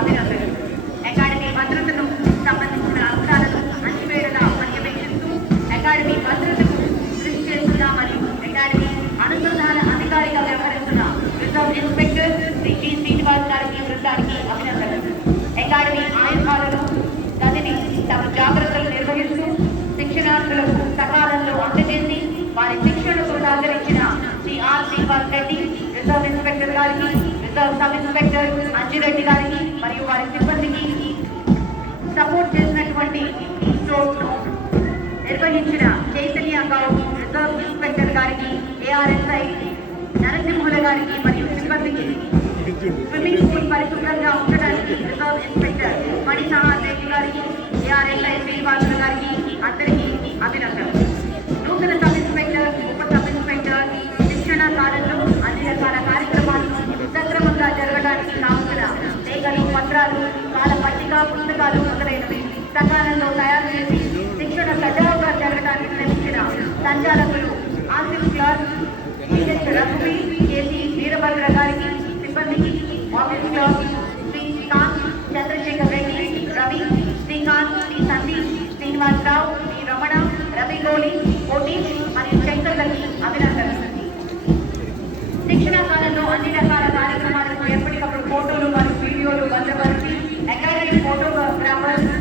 అభినందనలు. అకాడమీ భద్రతను సంబంధించిన అంశాలను అన్నివేళలా పర్యవేక్షిస్తూ అకాడమీ భద్రతకు కృషి చేస్తున్న మరియు అకాడమీ అనుసంధాన అధికారిగా వ్యవహరిస్తున్న reserve inspector Shri T Srinivas గారికి బృందానికి అభినందనలు. అకాడమీ ఆయుధాలను గదిని తమ జాగ్రత్తలు నిర్వహిస్తూ శిక్షణార్థులకు సకాలంలో అందజేసి వారి శిక్షణకు సహకరించిన Shri R Srinivas Reddy reserve inspector గారికి, రిజర్వ్ సబ్ ఇన్స్పెక్టర్ అంజిరెడ్డి గారికి మరియు వారి సిబ్బందికి సపోర్ట్ చేసినటువంటి స్ట్రోక్ను నిర్వహించిన చైతన్య గౌడ్ రిజర్వ్ ఇన్స్పెక్టర్ గారికి, ఏఆర్ఎస్ఐ నరసింహుల గారికి మరియు సిబ్బందికి, స్విమ్మింగ్ పూల్ పరిశుభ్రంగా ఉంచడానికి రిజర్వ్ ఇన్స్పెక్టర్ మణిసాహర్ రెడ్డి గారికి, ఏఆర్ఎస్ఐ శ్రీనివాసులు గారికి అందరికీ అభినందనలు. నూతన సబ్ ఇన్స్పెక్టర్, ఉప సబ్ ఇన్స్పెక్టర్ శిక్షణ కాలంలో అన్ని రకాల కార్యక్రమాలు సక్రమంగా జరగడానికి కావలసిన లేఖలు, పత్రాలు, కాల పట్టిక, పుస్తకాలు మొదలైనవి సకాలంలో తయారు చేసి శిక్షణ సజావుగా జరగడానికి శ్రమించిన సంచాలకులు ఆసిఫ్ క్లాస్, రఘువీ, కేసీ వీరభద్ర గారికి, సిబ్బందికి, ఆఫీస్ క్లాస్ శ్రీకాంత్, చంద్రశేఖర్ రెడ్డి, రవి, శ్రీకాంత్, శ్రీ సందీప్, శ్రీనివాసరావు, శ్రీ రమణ, రవి గోలి, కోటి మరియు శంకర్లకి అభినందనలు. శిక్షణ కాలంలో అన్ని రకాల కార్యక్రమాలకు ఎప్పటికప్పుడు ఫోటోలు మరియు వీడియోలు భద్రపరిచి అకాడమీ ఫోటోగ్రాఫర్స్